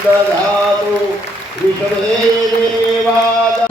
दधातु ऋषभे देवाद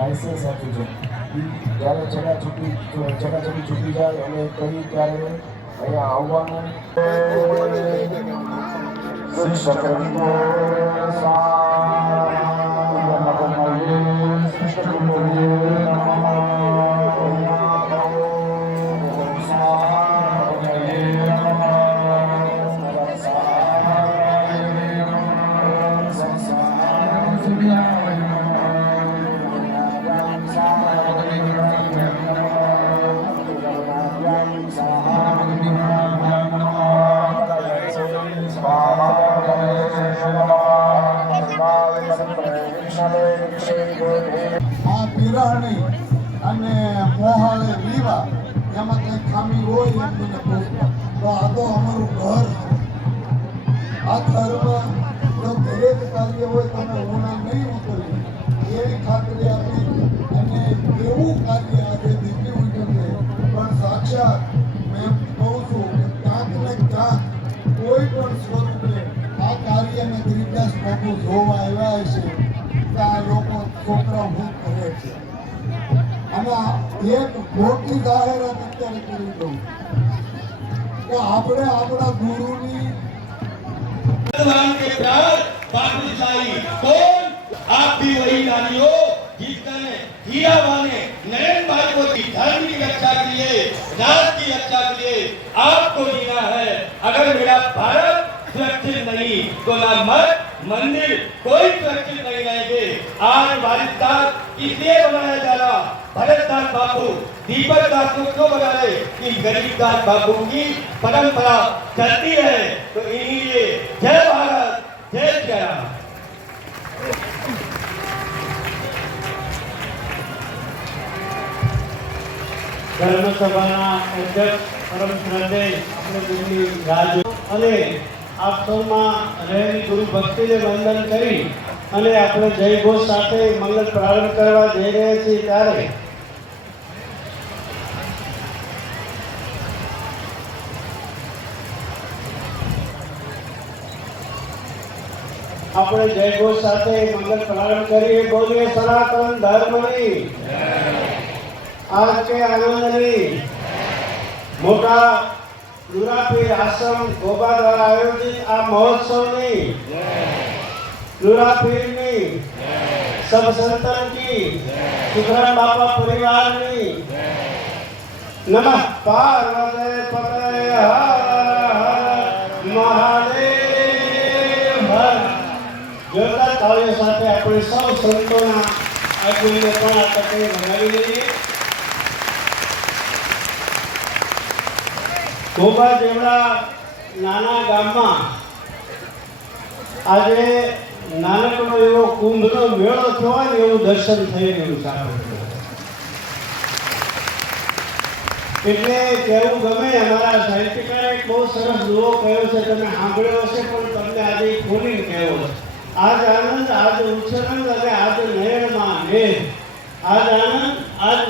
લાઇસન્સ આપ્યું છે જ્યારે છૂટી છૂટી જાય અને કહી ત્યારે અહીંયા આવવાનું પીરાણી અને મોહાળે લીવા એમાં કંઈ ખામી હોય એમ મને પૂછો તો આ તો અમારું ઘર આ ઘરમાં જો દરેક કાર્ય હોય તમે હોના નહીં ઉતરી એવી ખાતરી આપી અને એવું કાર્ય આજે દીકરી ઉઠ્યું છે પણ સાક્ષાત મેં કહું છું કે ક્યાંક ને ક્યાંક કોઈ પણ સ્વરૂપે આ કાર્યને ગિરિદાસ પ્રભુ જોવા આવ્યા હશે કે આ લોકો છોકરા હું કરે છે અને એક મોટી જાહેરાત અત્યારે કરી દઉં કે આપણે આપણા ગુરુની भगवान के प्यार बांटनी चाहिए। कौन? आप भी वही नारियों जिसने हीरा वाले नरेंद्र भाई को धर्म की रक्षा के लिए, राष्ट्र की रक्षा के लिए आपको जीना है। अगर मेरा भारत सुरक्षित नहीं तो ना मठ मंदिर कोई सुरक्षित नहीं रहेंगे। आज वारिसदास इसलिए बनाया जा रहा, भरतदास बापू दीपक दास को क्यों बना रहे कि गरीबदास बापू की परंपरा चलती है। तो इन्हीं जय भारत जय श्री राम। ધર્મસભાના અધ્યક્ષ પરમ શ્રદ્ધેય આપણે ગુરુની રાજ અને આપ સૌમાં રહેલી ગુરુ ભક્તિને વંદન કરી અને આપણે જય ઘોષ સાથે મંગલ પ્રારંભ કરવા જઈ રહ્યા છીએ ત્યારે આપણે જય ઘોષ સાથે મંગલ પ્રારંભ કરીએ। બોલીએ સનાતન ધર્મની आज के आनंदनी मोटा लुरापीर आश्रम गोबा द्वारा आयोजित आ महोत्सव लुरापीर सब संतन की सुखराम बापा परिवार नमः पार्वती पतये हर हर महादेव हर। जोरदार तालियों साथे આપણે સૌ સંતોના આગમનને પણ આ તકે મનાવી લઈએ। ગોબા જેવડા નાના ગામમાં આજે નાનકડો એવો કુંભનો મેળો થયો ને એવું દર્શન થઈ રહ્યું છે આપણે। એટલે કહેવું ગમે અમારા સાહિત્યકારે એક બહુ સરસ દુઓ કહ્યો છે, તમે સાંભળ્યો હશે પણ તમને આજે ખોલીને કહેવો છે। આજ આનંદ આજ ઉછરંગ અને આજ નયનમાં મેઘ, આજ આનંદ આજ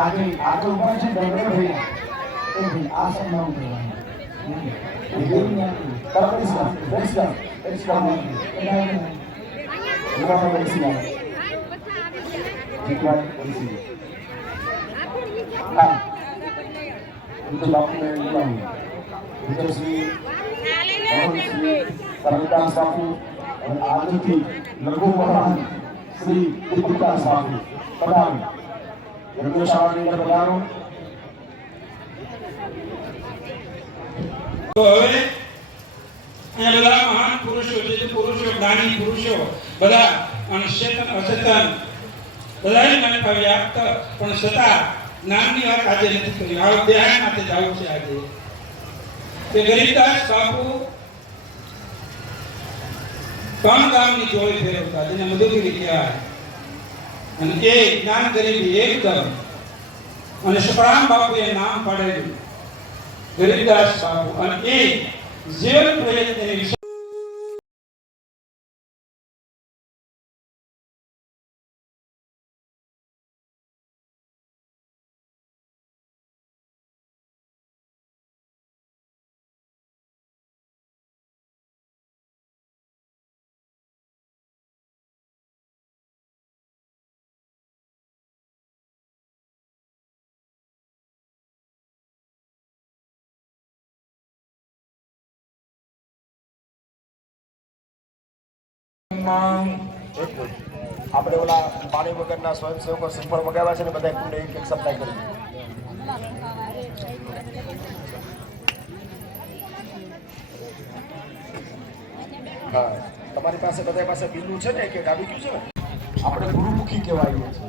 આજે ઉપર છે ડગડો થઈ એ ભઈ આ સમજાવ દેવાનું લઘુ મહાન શ્રી દીપદાસ બાપુ પધારો યજ્ઞશાળાની અંદર પધારો। તો હવે અહીંયા બધા મહાન પુરુષો જે પુરુષો જ્ઞાની પુરુષો બધા અને ચેતન અચેતન બધાને મને પર્યાપ્ત પણ છતાં જ્ઞાનની વાત આજે નથી કરી। આ દેહાય માટે જવું છે આજે કે ગરીબદાસ બાપુ ત્રણ ગામની જોઈ ફેરવતા જેને મધુગીરી કહેવાય અને એ જ્ઞાન ગરીબી એકદમ અને સુખરામ બાપુએ નામ પાડેલું ગરીબદાસ બાપુ અને એ જીવન પ્રયત્ન આપણે ઓલા પાણી વગરના સ્વયંસેવકો સિમ્પલ મગાવ્યા છે ને બધા કુંડે એક એક સપ્લાય કરી હા તમારી પાસે બધા પાસે બિલ્લું છે ને કે આવી ગયું છે ને આપણે ગુરુમુખી કહેવાય છે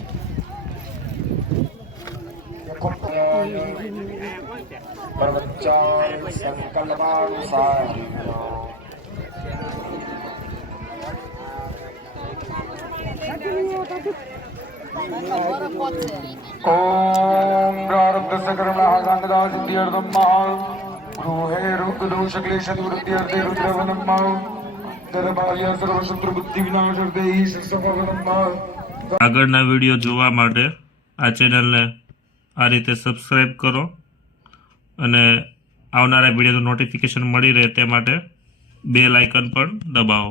प्रवच्चाय संकल्पानुसारिणो ओम प्रारब्धस्य कर्मणः संगदा सिद्ध्यर्थं महा गृहे रुग्दोषक्लेशनिवृत्त्यर्थे रुद्रवनं महा દરબારિયા સર્વશત્રુ બુદ્ધિ વિનાશાર્થે સફળમ આગળના વિડીયો જોવા માટે આ ચેનલને આ રીતે સબસ્ક્રાઈબ કરો અને આવનારા વિડીયોનું નોટિફિકેશન મળી રહે તે માટે બેલ આઇકન પણ દબાવો.